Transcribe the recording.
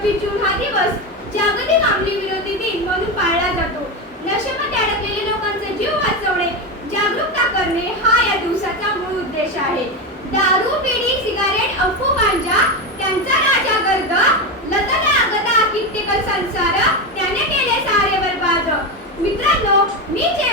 26 जून हा दिवस जागतिक अंमली विरोधी दिन म्हणून पाळला जातो. नशेमध्ये अडकलेले लोकांचे जीव वाचवणे, जागरूकता करणे हा या दिवसाचा मूळ उद्देश आहे. दारू, बिडी, सिगारेट, अफू, गांजा त्यांचा राजा गर्ग, लता लागता कित्येक संसार त्याने केले सारे बरबाद. मित्रांनो, मी जे